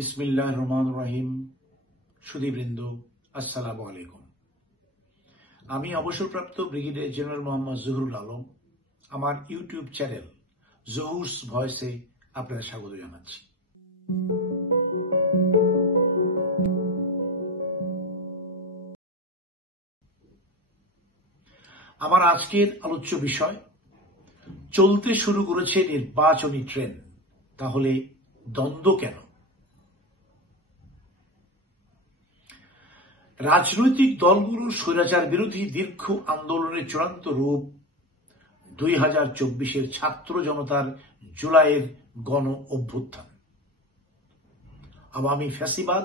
বিসমিল্লাহির রহমানির রহিম। সুধীবৃন্দ, আসসালামু আলাইকুম। আমি অবসরপ্রাপ্ত ব্রিগেডিয়ার জেনারেল মোহাম্মদ জহুরুল আলম। আমার ইউটিউব চ্যানেল জহুরস ভয়েসে আপনাদের স্বাগত জানাচ্ছি। আমার আজকের আলোচ্য বিষয়, চলতে শুরু করেছে নির্বাচনী ট্রেন, তাহলে দ্বন্দ্ব কেন? রাজনৈতিক দলগুলোর স্বৈরাচার বিরোধী দীর্ঘ আন্দোলনের চূড়ান্ত রূপ 2024-এর ছাত্র জনতার জুলাইয়ের গণ অভ্যুত্থান। আওয়ামী ফ্যাসিবাদ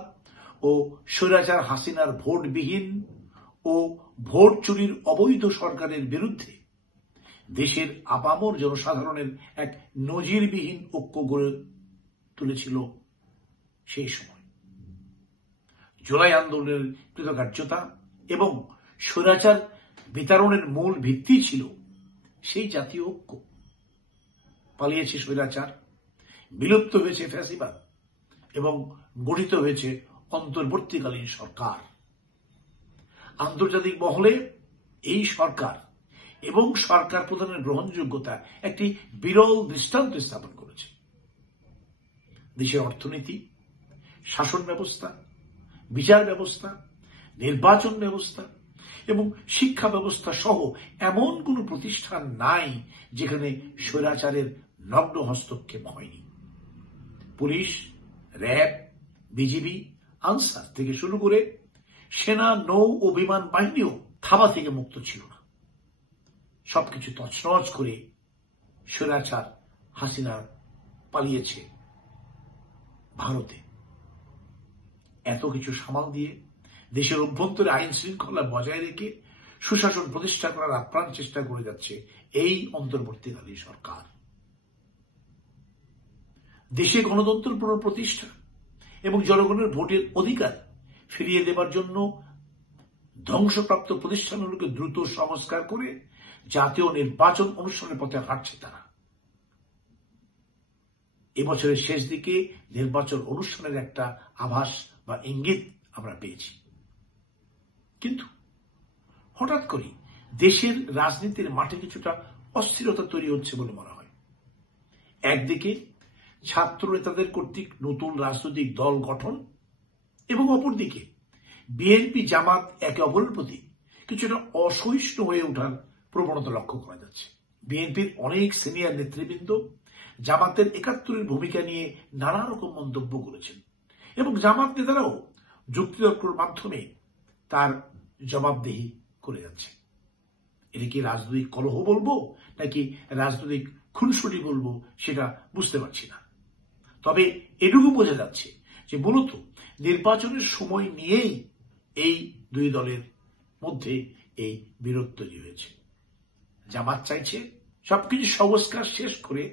ও স্বৈরাচার হাসিনার ভোটবিহীন ও ভোট চুরির অবৈধ সরকারের বিরুদ্ধে দেশের আপামর জনসাধারণের এক নজিরবিহীন ঐক্য গড়ে তুলেছিল সেই সময়। জুলাই আন্দোলনের কৃতকার্যতা এবং স্বৈরাচার বিতাড়নের মূল ভিত্তি ছিল সেই জাতীয় ঐক্য। পালিয়েছে স্বৈরাচার, বিলুপ্ত হয়েছে ফ্যাসিবাদ এবং গঠিত হয়েছে অন্তর্বর্তীকালীন সরকার। আন্তর্জাতিক মহলে এই সরকার এবং সরকার প্রধানের গ্রহণযোগ্যতা একটি বিরল দৃষ্টান্ত স্থাপন করেছে। দেশের অর্থনীতি, শাসন ব্যবস্থা, বিচার ব্যবস্থা, নির্বাচন ব্যবস্থা এবং শিক্ষা ব্যবস্থা সহ এমন কোন প্রতিষ্ঠান নাই যেখানে স্বৈরাচারের নগ্ন হস্তক্ষেপ হয়নি। পুলিশ, র্যাব, বিজিবি, আনসার থেকে শুরু করে সেনা, নৌ ও বিমান বাহিনীও থাবা থেকে মুক্ত ছিল না। সবকিছু তছনছ করে স্বৈরাচার হাসিনা পালিয়েছে ভারতে। এত কিছু সামাল দিয়ে দেশের অভ্যন্তরে আইন শৃঙ্খলা বজায় রেখে সুশাসন প্রতিষ্ঠা করার আপ্রাণ চেষ্টা করে যাচ্ছে এই অন্তর্বর্তীকালীন সরকার। দেশে গণতন্ত্র পুনঃপ্রতিষ্ঠা এবং জনগণের ভোটের অধিকার ফিরিয়ে দেবার জন্য ধ্বংসপ্রাপ্ত প্রতিষ্ঠানগুলোকে দ্রুত সংস্কার করে জাতীয় নির্বাচন অনুষ্ঠানের পথে হাঁটছে তারা। এবছরের শেষ দিকে নির্বাচন অনুষ্ঠানের একটা আভাস বা ইঙ্গিত আমরা পেয়েছি। কিন্তু হঠাৎ করে দেশের রাজনীতির মাঠে কিছুটা অস্থিরতা তৈরি হচ্ছে বলে মনে হয়। একদিকে ছাত্র নেতাদের কর্তৃক নতুন রাজনৈতিক দল গঠন এবং অপরদিকে বিএনপি জামাত একে অপরের প্রতি কিছুটা অসহিষ্ণু হয়ে ওঠার প্রবণতা লক্ষ্য করা যাচ্ছে। বিএনপির অনেক সিনিয়র নেতৃবৃন্দ জামাতের ৭১-এর ভূমিকা নিয়ে নানা রকম মন্তব্য করেছেন এবং জামাত নেতারাও যুক্তিতর্কের মাধ্যমে তার জবাবদিহি করে যাচ্ছে। এটা কি রাজনৈতিক কলহ বলবো নাকি রাজনৈতিক খুনসুটি বলবো সেটা বুঝতে পারছি না। তবে এটুকু বোঝা যাচ্ছে যে মূলত নির্বাচনের সময় নিয়েই এই দুই দলের মধ্যে এই বিরোধ তৈরি হয়েছে। জামাত চাইছে সবকিছু সংস্কার শেষ করে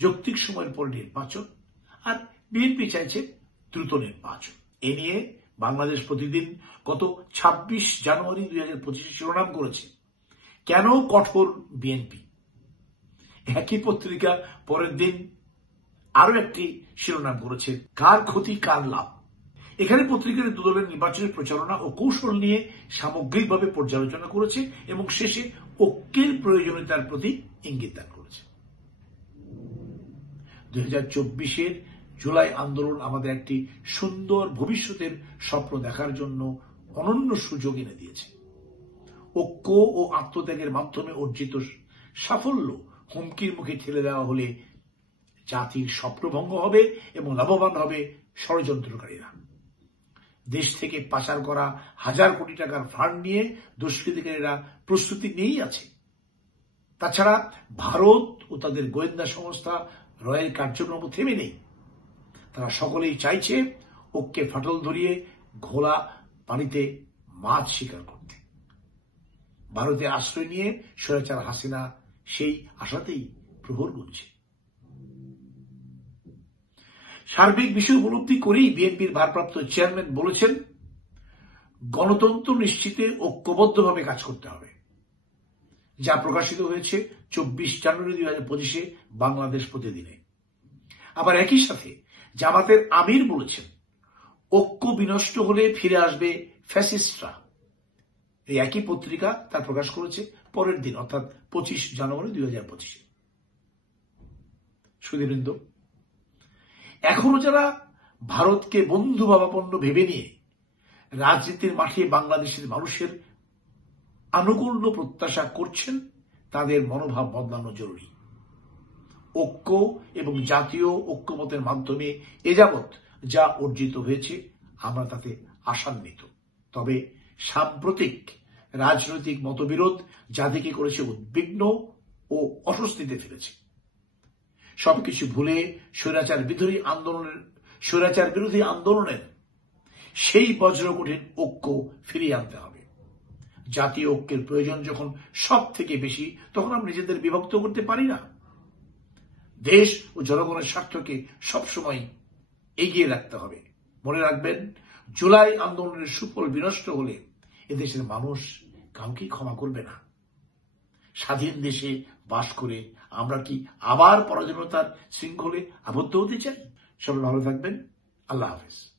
যৌক্তিক সময়ের পর নির্বাচন, আর বিএনপি চাইছে দ্রুত নির্বাচন। এ নিয়ে বাংলাদেশ প্রতিদিন গত ২৬ জানুয়ারি ২০২৫ শিরোনাম করেছে, কেন কঠোর বিএনপি। একই পত্রিকা পরের দিন আরো একটি শিরোনাম করেছে, কার ক্ষতি কার লাভ। এখানে পত্রিকার দুদলের নির্বাচনের প্রচারণা ও কৌশল নিয়ে সামগ্রিকভাবে পর্যালোচনা করেছে এবং শেষে ঐক্যের প্রয়োজনীয়তার প্রতি ইঙ্গিত দান করেছে। ২০২৪-এর জুলাই আন্দোলন আমাদের একটি সুন্দর ভবিষ্যতের স্বপ্ন দেখার জন্য অনন্য সুযোগ এনে দিয়েছে। ঐক্য ও আত্মত্যাগের মাধ্যমে অর্জিত সাফল্য হুমকির মুখে ঠেলে দেওয়া হলে জাতির স্বপ্নভঙ্গ হবে এবং লাভবান হবে ষড়যন্ত্রকারীরা। দেশ থেকে পাচার করা হাজার কোটি টাকার ফান্ড নিয়ে দুষ্কৃতিকারীরা প্রস্তুতি নিয়েই আছে। তাছাড়া ভারত ও তাদের গোয়েন্দা সংস্থা রয়ের কার্যক্রম থেমে নেই। তারা সকলেই চাইছে ঐক্যে ফাটল ধরিয়ে ঘোলা পানিতে মাছ শিকার করতে। ভারতে আশ্রয় নিয়ে স্বৈরাচার হাসিনা সেই আশাতেই প্রহর গুনছে। সার্বিক বিষয় উপলব্ধি করেই বিএনপির ভারপ্রাপ্ত চেয়ারম্যান বলেছেন, গণতন্ত্র নিশ্চিতে ঐক্যবদ্ধভাবে কাজ করতে হবে, যা প্রকাশিত হয়েছে ২৪ জানুয়ারি ২০২৫ বাংলাদেশ প্রতিদিনে। আবার একই সাথে জামাতের আমির বলেছেন, ঐক্য বিনষ্ট হলে ফিরে আসবে ফ্যাসিস্টরা। এই একই পত্রিকা তা প্রকাশ করেছে পরের দিন, অর্থাৎ 25 জানুয়ারি 2025। সুধীবৃন্দ, এখনো যারা ভারতকে বন্ধু ভাবাপন্ন ভেবে নিয়ে রাজনীতির মাঠে বাংলাদেশের মানুষের আনুকূল্য প্রত্যাশা করছেন, তাদের মনোভাব বদলানো জরুরি। ঐক্য এবং জাতীয় ঐক্যমতের মাধ্যমে এযাবৎ যা অর্জিত হয়েছে আমরা তাতে আশান্বিত। তবে সাম্প্রতিক রাজনৈতিক মতবিরোধ জাতিকে করেছে উদ্বিগ্ন ও অস্বস্তিতে ফেলেছে। সবকিছু ভুলে স্বৈরাচার বিরোধী আন্দোলনের সেই বজ্রকঠিন ঐক্য ফিরিয়ে আনতে হবে। জাতীয় ঐক্যের প্রয়োজন যখন সব থেকে বেশি, তখন আমরা নিজেদের বিভক্ত করতে পারি না। দেশ ও জনগণের স্বার্থকে সবসময় এগিয়ে রাখতে হবে। মনে রাখবেন, জুলাই আন্দোলনের সুফল বিনষ্ট হলে এদেশের মানুষ কাউকেই ক্ষমা করবে না। স্বাধীন দেশে বাস করে আমরা কি আবার পরাধীনতার শৃঙ্খলে আবদ্ধ হতে চাই? সবাই ভালো থাকবেন। আল্লাহ হাফেজ।